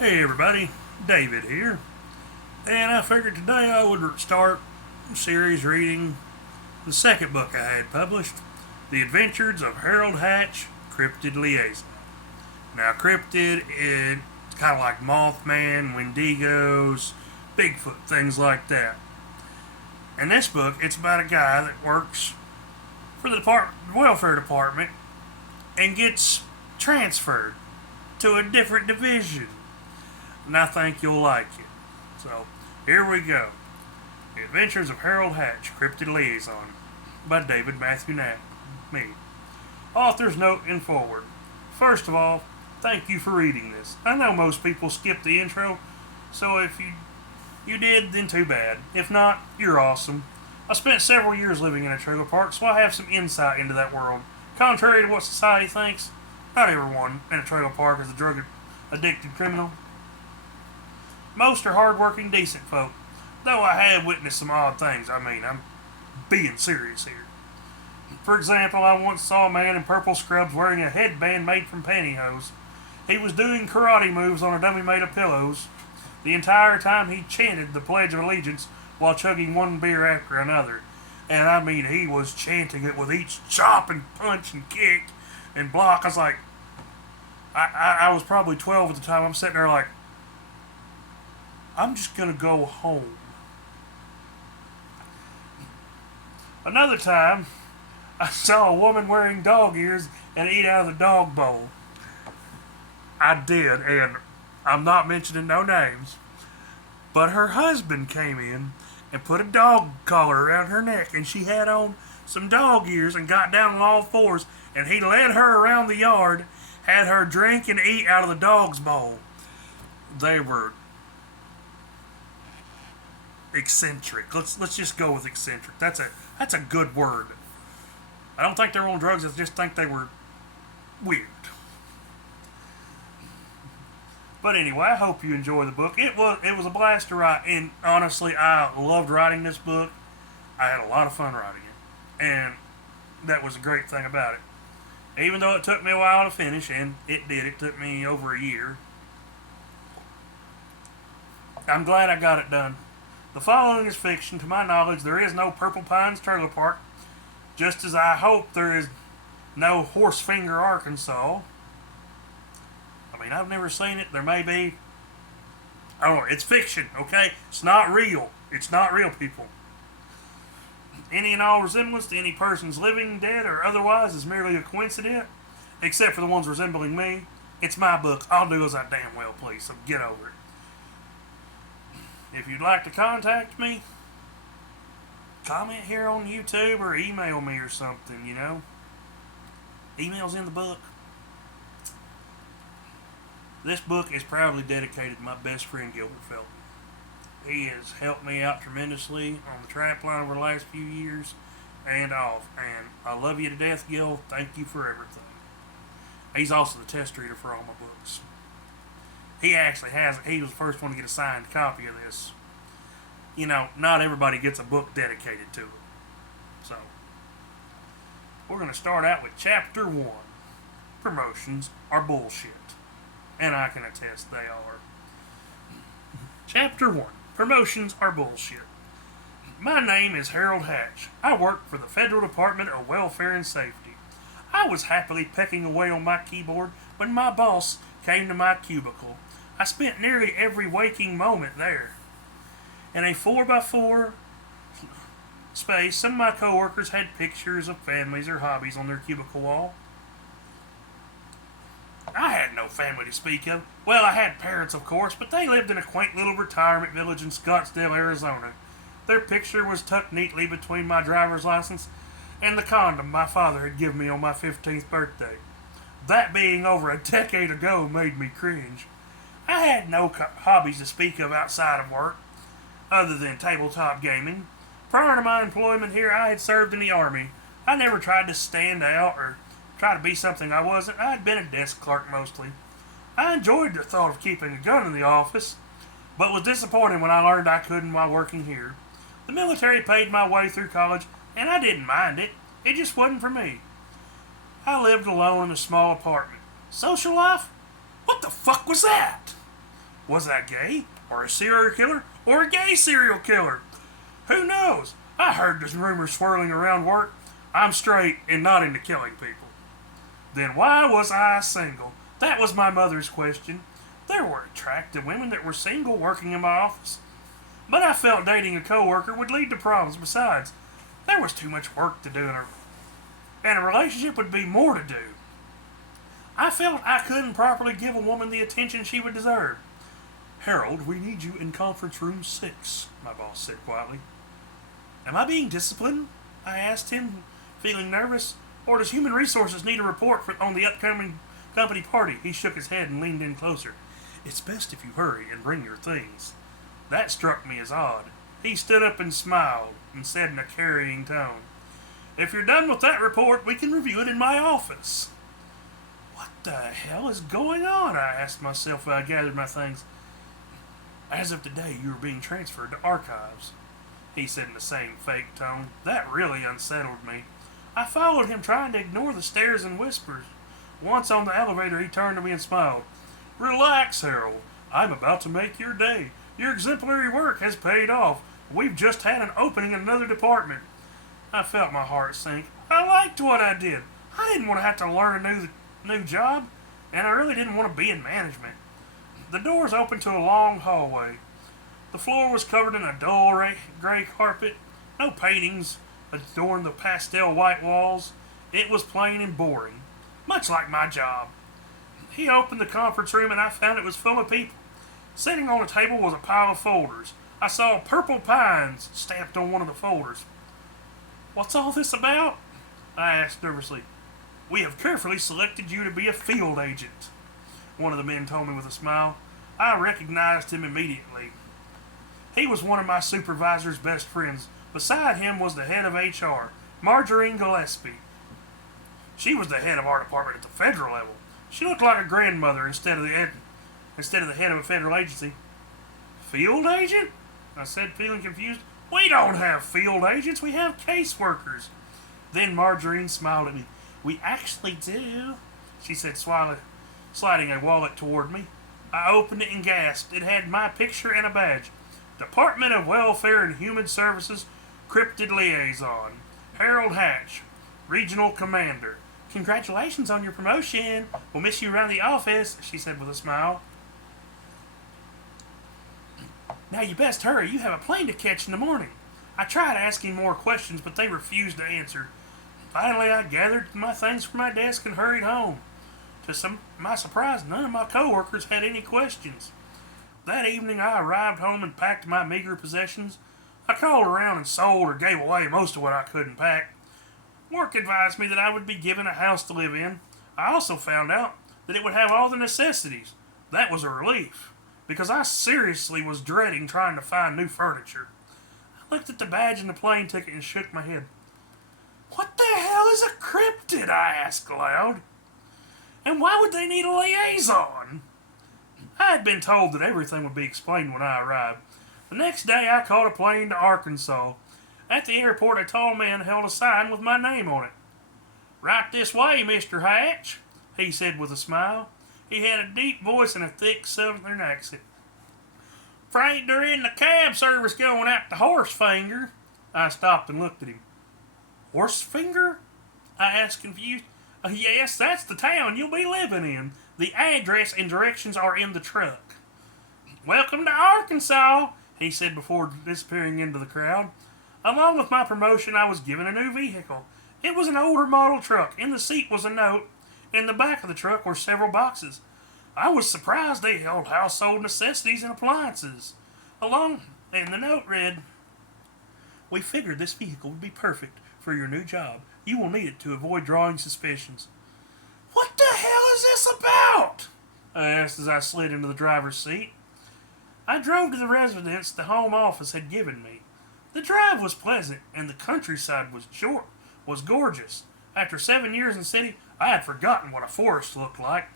Hey everybody, David here, and I figured today I would start a series reading the second book I had published, The Adventures of Harold Hatch, Cryptid Liaison. Now, cryptid is kind of like Mothman, Wendigos, Bigfoot, things like that. In this book, it's about a guy that works for the welfare department and gets transferred to a different division. And I think you'll like it. So, here we go. The Adventures of Harold Hatch, Cryptid Liaison, by David Matthew Mead. Author's note and forward. First of all, thank you for reading this. I know most people skip the intro, so if you did, then too bad. If not, you're awesome. I spent several years living in a trailer park, so I have some insight into that world. Contrary to what society thinks, not everyone in a trailer park is a drug-addicted criminal. Most are hard-working, decent folk, though I have witnessed some odd things. I'm being serious here. For example, I once saw a man in purple scrubs wearing a headband made from pantyhose. He was doing karate moves on a dummy made of pillows. The entire time he chanted the Pledge of Allegiance while chugging one beer after another. And he was chanting it with each chop and punch and kick and block. I was like, I was probably 12 at the time. I'm sitting there like, I'm just going to go home. Another time, I saw a woman wearing dog ears and eat out of the dog bowl. I did, and I'm not mentioning no names, but her husband came in and put a dog collar around her neck, and she had on some dog ears and got down on all fours, and he led her around the yard, had her drink and eat out of the dog's bowl. They were eccentric. Let's just go with eccentric. That's a good word. I don't think they were on drugs. I just think they were weird. But anyway, I hope you enjoy the book. It was a blast to write, and honestly, I loved writing this book. I had a lot of fun writing it, and that was a great thing about it. Even though it took me a while to finish, and it did. It took me over a year. I'm glad I got it done. The following is fiction. To my knowledge, there is no Purple Pines Trailer Park, just as I hope there is no Horsefinger, Arkansas. I've never seen it. There may be. I don't know. It's fiction, okay? It's not real. It's not real, people. Any and all resemblance to any persons living, dead, or otherwise is merely a coincidence, except for the ones resembling me. It's my book. I'll do as I damn well please, so get over it. If you'd like to contact me, comment here on YouTube or email me or something, Email's in the book. This book is proudly dedicated to my best friend, Gilbert Felton. He has helped me out tremendously on the trap line over the last few years and off. And I love you to death, Gil. Thank you for everything. He's also the test reader for all my books. He was the first one to get a signed copy of this. Not everybody gets a book dedicated to it. So, we're going to start out with Chapter 1. Promotions are bullshit. And I can attest they are. Chapter 1. Promotions are bullshit. My name is Harold Hatch. I work for the Federal Department of Welfare and Safety. I was happily pecking away on my keyboard when my boss came to my cubicle. I spent nearly every waking moment there. In a 4x4 space, some of my coworkers had pictures of families or hobbies on their cubicle wall. I had no family to speak of. Well, I had parents, of course, but they lived in a quaint little retirement village in Scottsdale, Arizona. Their picture was tucked neatly between my driver's license and the condom my father had given me on my 15th birthday. That being over a decade ago made me cringe. I had no hobbies to speak of outside of work, other than tabletop gaming. Prior to my employment here, I had served in the Army. I never tried to stand out or try to be something I wasn't. I had been a desk clerk mostly. I enjoyed the thought of keeping a gun in the office, but was disappointed when I learned I couldn't while working here. The military paid my way through college, and I didn't mind it. It just wasn't for me. I lived alone in a small apartment. Social life? What the fuck was that? Was I gay? Or a serial killer? Or a gay serial killer? Who knows? I heard this rumor swirling around work. I'm straight and not into killing people. Then why was I single? That was my mother's question. There were attractive women that were single working in my office. But I felt dating a coworker would lead to problems. Besides, there was too much work to do and a relationship would be more to do. I felt I couldn't properly give a woman the attention she would deserve. Harold, we need you in conference room 6, my boss said quietly. Am I being disciplined? I asked him, feeling nervous. Or does human resources need a report on the upcoming company party? He shook his head and leaned in closer. It's best if you hurry and bring your things. That struck me as odd. He stood up and smiled and said in a carrying tone, If you're done with that report, we can review it in my office. What the hell is going on? I asked myself as I gathered my things. As of today, you are being transferred to archives, he said in the same fake tone. That really unsettled me. I followed him, trying to ignore the stares and whispers. Once on the elevator, he turned to me and smiled. Relax, Harold. I'm about to make your day. Your exemplary work has paid off. We've just had an opening in another department. I felt my heart sink. I liked what I did. I didn't want to have to learn a new job, and I really didn't want to be in management. The doors opened to a long hallway. The floor was covered in a dull gray carpet. No paintings adorned the pastel white walls. It was plain and boring, much like my job. He opened the conference room and I found it was full of people. Sitting on a table was a pile of folders. I saw purple pines stamped on one of the folders. What's all this about? I asked nervously. We have carefully selected you to be a field agent, one of the men told me with a smile. I recognized him immediately. He was one of my supervisor's best friends. Beside him was the head of HR, Marjorie Gillespie. She was the head of our department at the federal level. She looked like a grandmother instead of the head of a federal agency. Field agent? I said, feeling confused. We don't have field agents, we have caseworkers. Then Marjorie smiled at me. We actually do, she said, sliding a wallet toward me. I opened it and gasped. It had my picture and a badge. Department of Welfare and Human Services, Cryptid Liaison. Harold Hatch, Regional Commander. Congratulations on your promotion. We'll miss you around the office, she said with a smile. Now you best hurry. You have a plane to catch in the morning. I tried asking more questions, but they refused to answer. Finally, I gathered my things from my desk and hurried home. To my surprise, none of my coworkers had any questions. That evening, I arrived home and packed my meager possessions. I called around and sold or gave away most of what I couldn't pack. Work advised me that I would be given a house to live in. I also found out that it would have all the necessities. That was a relief, because I seriously was dreading trying to find new furniture. I looked at the badge and the plane ticket and shook my head. What the hell is a cryptid? I asked aloud. And why would they need a liaison? I had been told that everything would be explained when I arrived. The next day I caught a plane to Arkansas. At the airport, a tall man held a sign with my name on it. Right this way, Mr. Hatch, he said with a smile. He had a deep voice and a thick southern accent. Afraid they're in the cab service going out to Horsefinger. I stopped and looked at him. Horsefinger? I asked confused. Yes, that's the town you'll be living in. The address and directions are in the truck. Welcome to Arkansas, he said before disappearing into the crowd. Along with my promotion, I was given a new vehicle. It was an older model truck. In the seat was a note. In the back of the truck were several boxes. I was surprised they held household necessities and appliances. And the note read, We figured this vehicle would be perfect for your new job. You will need it to avoid drawing suspicions. What the hell is this about? I asked as I slid into the driver's seat. I drove to the residence the home office had given me. The drive was pleasant, and the countryside was gorgeous. After 7 years in the city, I had forgotten what a forest looked like.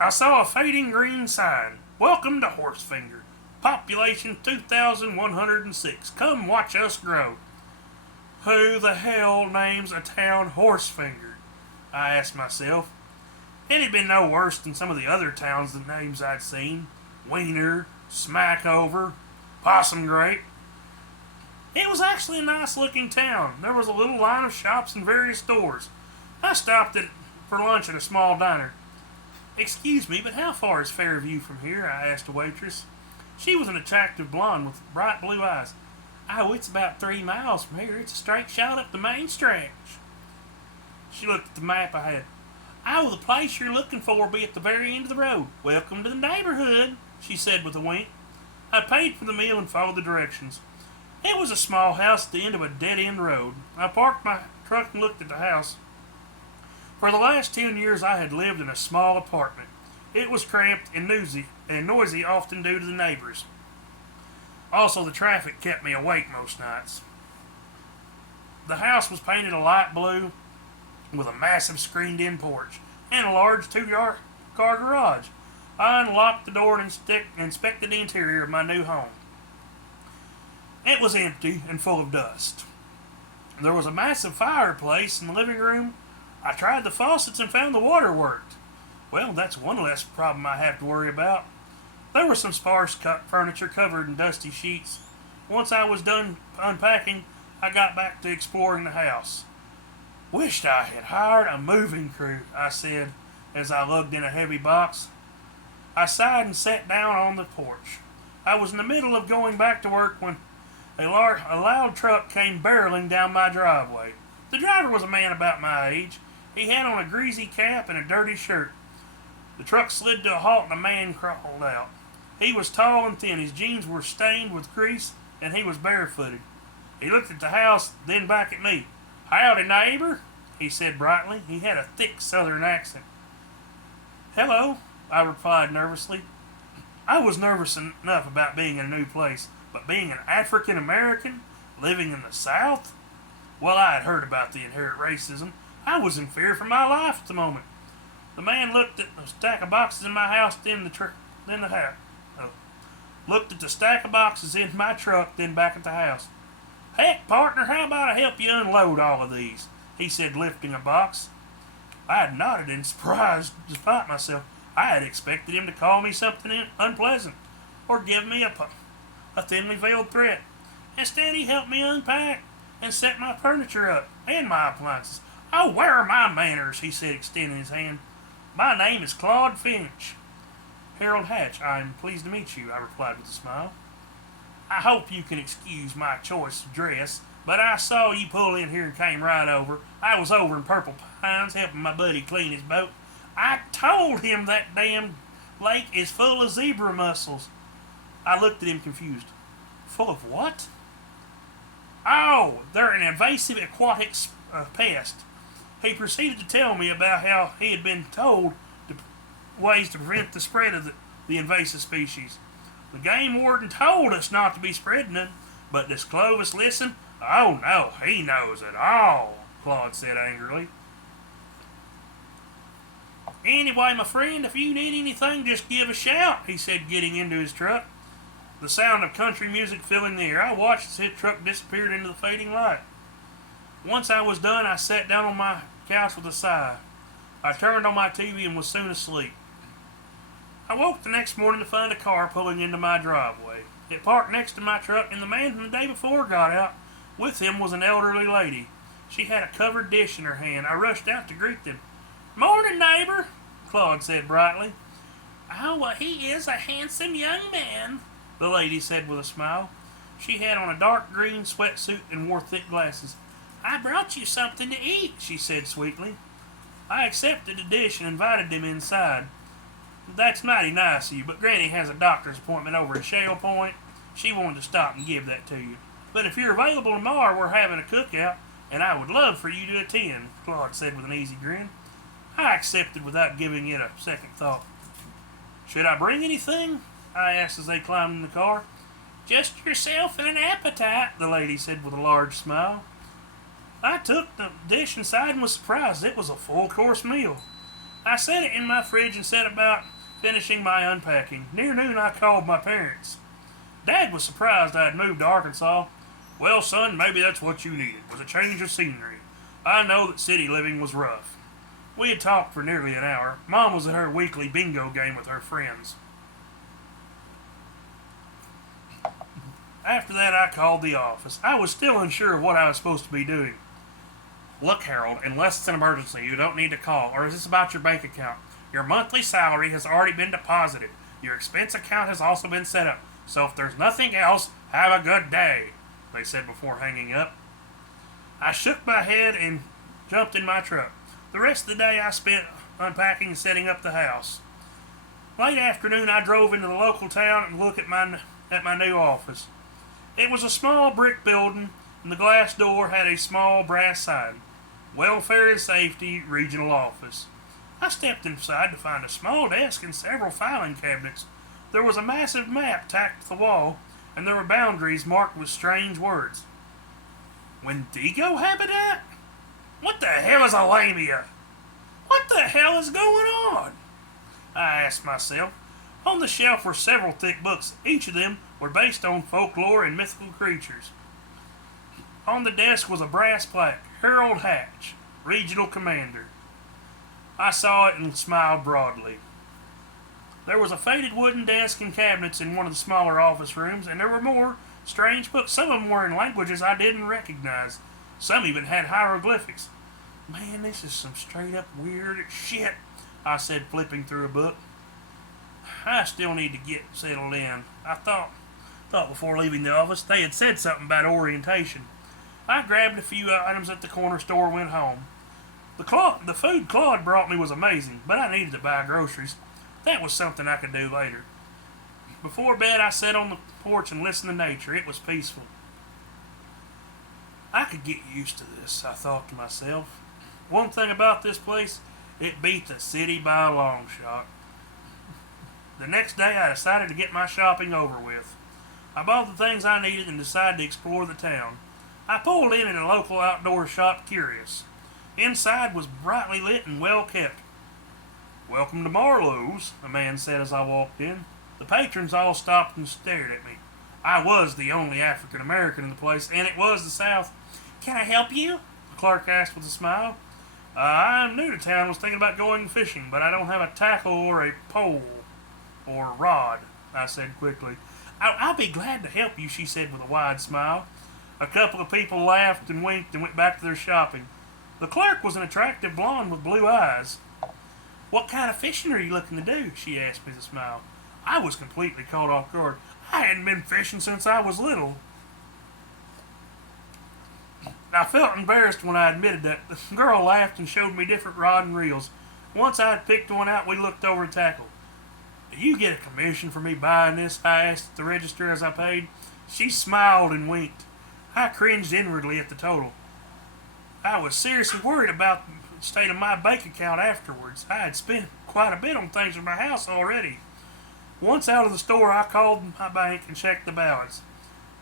I saw a fading green sign. Welcome to Horsefinger. Population 2,106. Come watch us grow. Who the hell names a town Horsefinger? I asked myself. It had been no worse than some of the other towns, the names I'd seen. Wiener, Smackover, Possum Grate. It was actually a nice looking town. There was a little line of shops and various stores. I stopped for lunch at a small diner. "Excuse me, but how far is Fairview from here?" I asked a waitress. She was an attractive blonde with bright blue eyes. "Oh, it's about 3 miles from here. It's a straight shot up the main stretch." She looked at the map I had. "Oh, the place you're looking for will be at the very end of the road. Welcome to the neighborhood," she said with a wink. I paid for the meal and followed the directions. It was a small house at the end of a dead-end road. I parked my truck and looked at the house. For the last 10 years I had lived in a small apartment. It was cramped and noisy often due to the neighbors. Also, the traffic kept me awake most nights. The house was painted a light blue with a massive screened-in porch and a large 2-car garage. I unlocked the door and inspected the interior of my new home. It was empty and full of dust. There was a massive fireplace in the living room. I tried the faucets and found the water worked. Well, that's one less problem I have to worry about. There was some sparse furniture covered in dusty sheets. Once I was done unpacking, I got back to exploring the house. "Wished I had hired a moving crew," I said as I lugged in a heavy box. I sighed and sat down on the porch. I was in the middle of going back to work when a loud truck came barreling down my driveway. The driver was a man about my age. He had on a greasy cap and a dirty shirt. The truck slid to a halt and a man crawled out. He was tall and thin. His jeans were stained with grease and he was barefooted. He looked at the house, then back at me. "Howdy, neighbor," he said brightly. He had a thick southern accent. "Hello," I replied nervously. I was nervous enough about being in a new place, but being an African American living in the South? Well, I had heard about the inherent racism. I was in fear for my life at the moment. The man looked at the stack of boxes in my house, looked at the stack of boxes in my truck, then back at the house. "Heck, partner, how about I help you unload all of these?" he said, lifting a box. I had nodded in surprise despite myself. I had expected him to call me something unpleasant or give me a thinly veiled threat. Instead, he helped me unpack and set my furniture up and my appliances. "Oh, where are my manners?" he said, extending his hand. "My name is Claude Finch." "Harold Hatch, I am pleased to meet you," I replied with a smile. "I hope you can excuse my choice of dress, but I saw you pull in here and came right over. I was over in Purple Pines helping my buddy clean his boat. I told him that damn lake is full of zebra mussels." I looked at him confused. "Full of what?" "Oh, they're an invasive aquatic pest." He proceeded to tell me about how he had been told ways to prevent the spread of the invasive species. "The game warden told us not to be spreading them, but does Clovis listen?" "Oh no, he knows it all," Claude said angrily. "Anyway, my friend, if you need anything, just give a shout," he said, getting into his truck. The sound of country music filling the air. I watched as his truck disappeared into the fading light. Once I was done, I sat down on my couch with a sigh. I turned on my TV and was soon asleep. I woke the next morning to find a car pulling into my driveway. It parked next to my truck, and the man from the day before got out. With him was an elderly lady. She had a covered dish in her hand. I rushed out to greet them. "Morning, neighbor," Claude said brightly. "Oh, well, he is a handsome young man," the lady said with a smile. She had on a dark green sweatsuit and wore thick glasses. "I brought you something to eat," she said sweetly. I accepted the dish and invited them inside. "That's mighty nice of you, but Granny has a doctor's appointment over at Shell Point. She wanted to stop and give that to you. But if you're available tomorrow, we're having a cookout, and I would love for you to attend," Claude said with an easy grin. I accepted without giving it a second thought. "Should I bring anything?" I asked as they climbed in the car. "Just yourself and an appetite," the lady said with a large smile. I took the dish inside and was surprised. It was a full-course meal. I set it in my fridge and set about finishing my unpacking. Near noon, I called my parents. Dad was surprised I had moved to Arkansas. "Well, son, maybe that's what you needed, was a change of scenery. I know that city living was rough." We had talked for nearly an hour. Mom was at her weekly bingo game with her friends. After that, I called the office. I was still unsure of what I was supposed to be doing. Look, Harold, unless it's an emergency, you don't need to call. Or is this about your bank account? Your monthly salary has already been deposited. Your expense account has also been set up. So if there's nothing else, have a good day, they said before hanging up. I shook my head and jumped in my truck. The rest of the day I spent unpacking and setting up the house. Late afternoon, I drove into the local town and looked at my new office. It was a small brick building, and the glass door had a small brass sign. Welfare and Safety Regional Office. I stepped inside to find a small desk and several filing cabinets. There was a massive map tacked to the wall, and there were boundaries marked with strange words. Wendigo habitat? What the hell is a labia? What the hell is going on? I asked myself. On the shelf were several thick books. Each of them were based on folklore and mythical creatures. On the desk was a brass plaque, Harold Hatch, Regional Commander. I saw it and smiled broadly. There was a faded wooden desk and cabinets in one of the smaller office rooms, and there were more strange books. Some of them were in languages I didn't recognize. Some even had hieroglyphics. Man, this is some straight up weird shit, I said, flipping through a book. I still need to get settled in. I thought before leaving the office they had said something about orientation. I grabbed a few items at the corner store and went home. The food Claude brought me was amazing, but I needed to buy groceries. That was something I could do later. Before bed, I sat on the porch and listened to nature. It was peaceful. I could get used to this, I thought to myself. One thing about this place, it beat the city by a long shot. The next day, I decided to get my shopping over with. I bought the things I needed and decided to explore the town. I pulled in a local outdoor shop, Curious. Inside was brightly lit and well kept. "Welcome to Marlowe's," a man said as I walked in. The patrons all stopped and stared at me. I was the only African American in the place, and it was the South. "Can I help you?" the clerk asked with a smile. "I'm new to town, was thinking about going fishing, but I don't have a tackle or a pole or rod," I said quickly. I'll be glad to help you," she said with a wide smile. A couple of people laughed and winked and went back to their shopping. The clerk was an attractive blonde with blue eyes. "What kind of fishing are you looking to do?" she asked me with a smile. I was completely caught off guard. I hadn't been fishing since I was little. I felt embarrassed when I admitted that. The girl laughed and showed me different rod and reels. Once I had picked one out, we looked over the tackle. "Do you get a commission for me buying this?" I asked at the register as I paid. She smiled and winked. I cringed inwardly at the total. I was seriously worried about the state of my bank account afterwards. I had spent quite a bit on things in my house already. Once out of the store, I called my bank and checked the balance.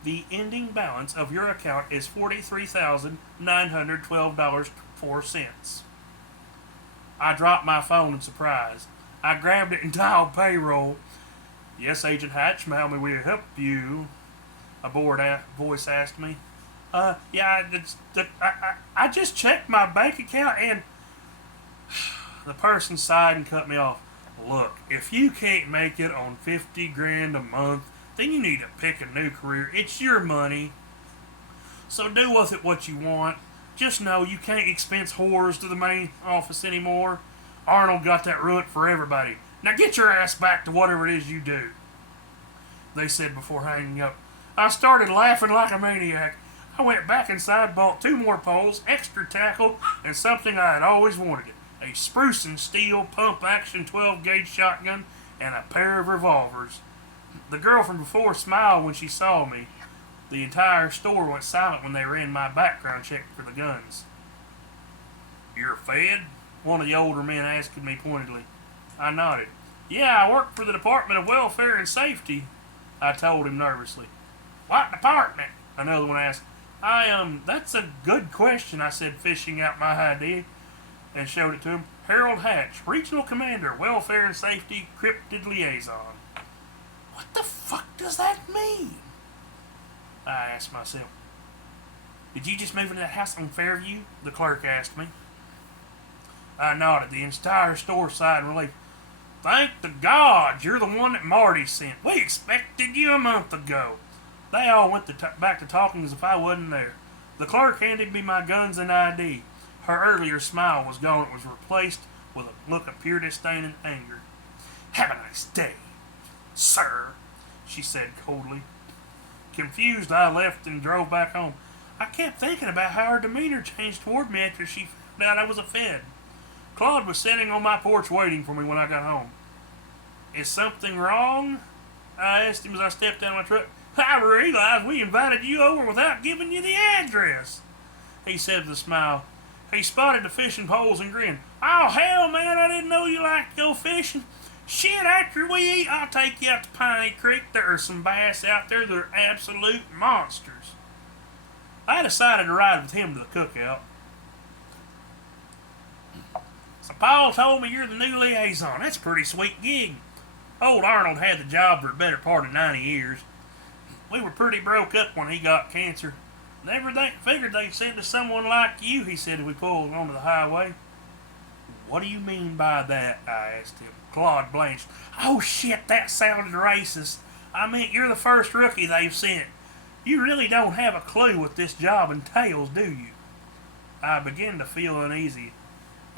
The ending balance of your account is $43,912.04. I dropped my phone in surprise. I grabbed it and dialed payroll. "Yes, Agent Hatch, how may we help you?" a bored voice asked me. Yeah, I just checked my bank account and..." The person sighed and cut me off. "Look, if you can't make it on 50 grand a month, then you need to pick a new career. It's your money. So do with it what you want. Just know you can't expense whores to the main office anymore. Arnold got that ruined for everybody. Now get your ass back to whatever it is you do," they said before hanging up. I started laughing like a maniac. I went back inside, bought 2 more poles, extra tackle, and something I had always wanted: a spruce and steel pump-action 12-gauge shotgun and a pair of revolvers. The girl from before smiled when she saw me. The entire store went silent when they ran my background check for the guns. "You're fed?" one of the older men asked me pointedly. I nodded. "Yeah, I work for the Department of Welfare and Safety," I told him nervously. "What department?" another one asked. That's a good question," I said, fishing out my ID, and showed it to him. "Harold Hatch, Regional Commander, Welfare and Safety, Cryptid Liaison." What the fuck does that mean? I asked myself. "Did you just move into that house on Fairview?" the clerk asked me. I nodded. The entire store sighed in relief. Thank the gods you're the one that Marty sent. We expected you a month ago. They all went back to talking as if I wasn't there. The clerk handed me my guns and ID. Her earlier smile was gone. It was replaced with a look of pure disdain and anger. Have a nice day, sir, she said coldly. Confused, I left and drove back home. I kept thinking about how her demeanor changed toward me after she found out I was a Fed. Claude was sitting on my porch waiting for me when I got home. Is something wrong? I asked him as I stepped out of my truck. I realized we invited you over without giving you the address, he said with a smile. He spotted the fishing poles and grinned. Oh, hell, man, I didn't know you liked to go fishing. Shit, after we eat, I'll take you out to Piney Creek. There are some bass out there that are absolute monsters. I decided to ride with him to the cookout. So Paul told me you're the new liaison. That's a pretty sweet gig. Old Arnold had the job for the better part of 90 years. We were pretty broke up when he got cancer. Never figured they'd send to someone like you, he said as we pulled onto the highway. What do you mean by that? I asked him. Claude blanched. Oh shit, that sounded racist. I meant you're the first rookie they've sent. You really don't have a clue what this job entails, do you? I began to feel uneasy.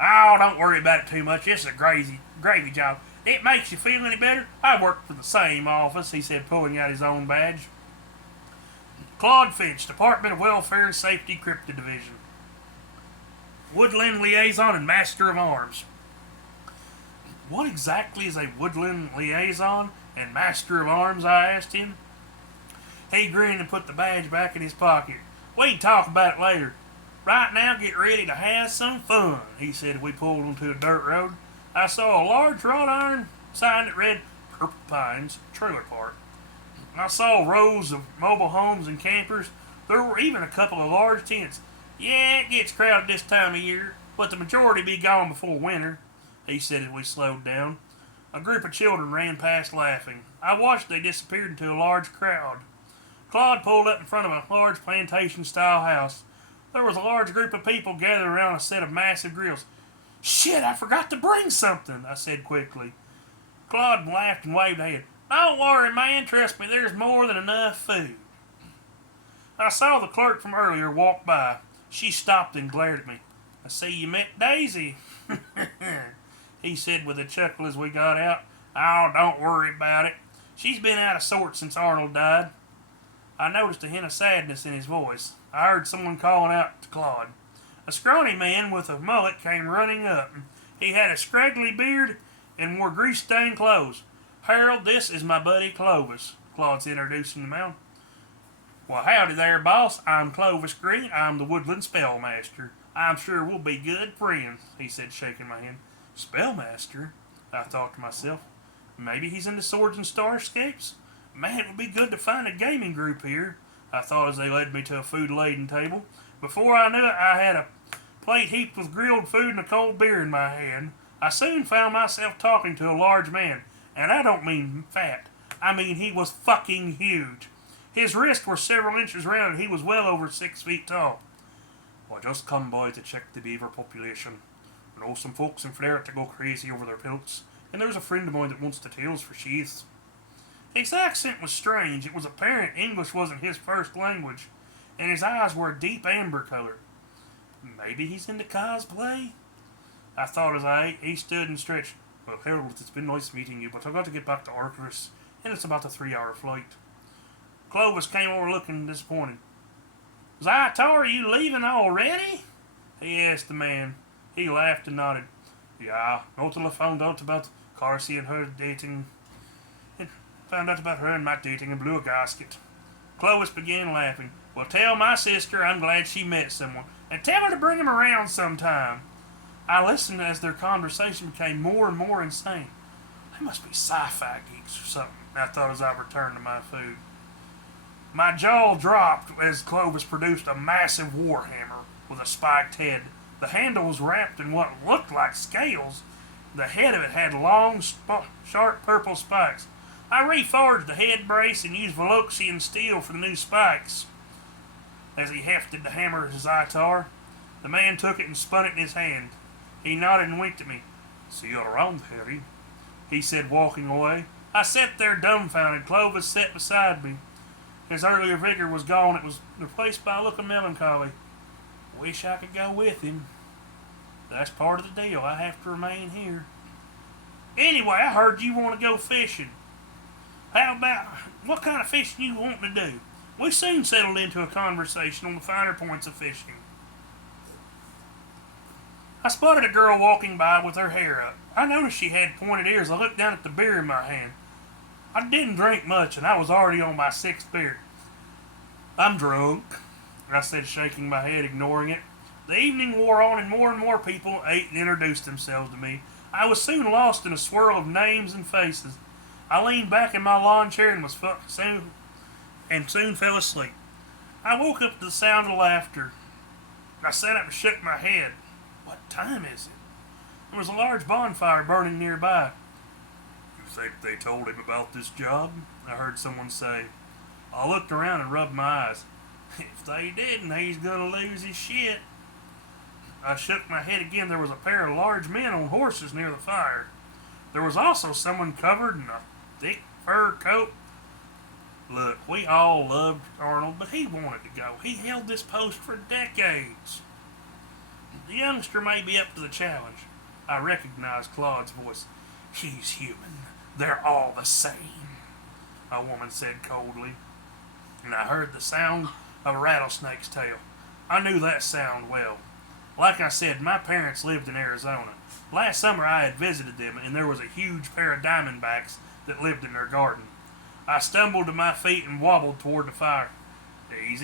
Oh, don't worry about it too much. It's a gravy job. It makes you feel any better? I work for the same office, he said, pulling out his own badge. Claude Finch, Department of Welfare and Safety, Cryptid Division. Woodland Liaison and Master of Arms. What exactly is a Woodland Liaison and Master of Arms? I asked him. He grinned and put the badge back in his pocket. We can talk about it later. Right now, get ready to have some fun, he said as we pulled onto a dirt road. I saw a large wrought iron sign that read Purple Pines Trailer Park. I saw rows of mobile homes and campers. There were even a couple of large tents. Yeah, it gets crowded this time of year, but the majority be gone before winter, he said as we slowed down. A group of children ran past laughing. I watched they disappeared into a large crowd. Claude pulled up in front of a large plantation-style house. There was a large group of people gathered around a set of massive grills. Shit, I forgot to bring something, I said quickly. Claude laughed and waved a hand. Don't worry, man. Trust me, there's more than enough food. I saw the clerk from earlier walk by. She stopped and glared at me. I see you met Daisy, he said with a chuckle as we got out. Oh, don't worry about it. She's been out of sorts since Arnold died. I noticed a hint of sadness in his voice. I heard someone calling out to Claude. A scrawny man with a mullet came running up. He had a scraggly beard and wore grease-stained clothes. Harold, this is my buddy Clovis, Claude's introducing the man. Well, howdy there, boss. I'm Clovis Green. I'm the Woodland Spellmaster. I'm sure we'll be good friends, he said, shaking my hand. Spellmaster? I thought to myself. Maybe he's into swords and starscapes? Man, it would be good to find a gaming group here, I thought as they led me to a food-laden table. Before I knew it, I had a plate heaped with grilled food and a cold beer in my hand. I soon found myself talking to a large man. And I don't mean fat. I mean he was fucking huge. His wrists were several inches round and he was well over 6 feet tall. I just come by to check the beaver population. I know some folks in Florida to go crazy over their pelts, and there's a friend of mine that wants the tails for sheaths. His accent was strange. It was apparent English wasn't his first language, and his eyes were a deep amber color. Maybe he's into cosplay? I thought as I ate. He stood and stretched. Well, Harold, it's been nice meeting you, but I've got to get back to Arcturus, and it's about a 3-hour flight. Clovis came over looking disappointed. Zytar, are you leaving already? He asked the man. He laughed and nodded. Yeah, not till I found out about Carsey and her dating. And found out about her and Matt dating and blew a gasket. Clovis began laughing. Well, tell my sister I'm glad she met someone, and tell her to bring him around sometime. I listened as their conversation became more and more insane. They must be sci-fi geeks or something, I thought as I returned to my food. My jaw dropped as Clovis produced a massive warhammer with a spiked head. The handle was wrapped in what looked like scales. The head of it had long, sharp purple spikes. I reforged the head brace and used Veloxian steel for the new spikes. As he hefted the hammer to Zytar, the man took it and spun it in his hand. He nodded and winked at me. "See you around, Harry," he said, walking away. I sat there dumbfounded. Clovis sat beside me. His earlier vigor was gone. It was replaced by a look of melancholy. Wish I could go with him. That's part of the deal. I have to remain here. Anyway, I heard you want to go fishing. How about what kind of fishing you want to do? We soon settled into a conversation on the finer points of fishing. I spotted a girl walking by with her hair up. I noticed she had pointed ears. I looked down at the beer in my hand. I didn't drink much, and I was already on my sixth beer. "I'm drunk," I said, shaking my head, ignoring it. The evening wore on, and more people ate and introduced themselves to me. I was soon lost in a swirl of names and faces. I leaned back in my lawn chair and soon fell asleep. I woke up to the sound of laughter. I sat up and shook my head. What time is it? There was a large bonfire burning nearby. "You think they told him about this job?" I heard someone say. I looked around and rubbed my eyes. If they didn't, he's gonna lose his shit. I shook my head again. There was a pair of large men on horses near the fire. There was also someone covered in a thick fur coat. Look, we all loved Arnold, but he wanted to go. He held this post for decades. The youngster may be up to the challenge. I recognized Claude's voice. "He's human. They're all the same," a woman said coldly. And I heard the sound of a rattlesnake's tail. I knew that sound well. Like I said, my parents lived in Arizona. Last summer I had visited them, and there was a huge pair of diamondbacks that lived in their garden. I stumbled to my feet and wobbled toward the fire. "Easy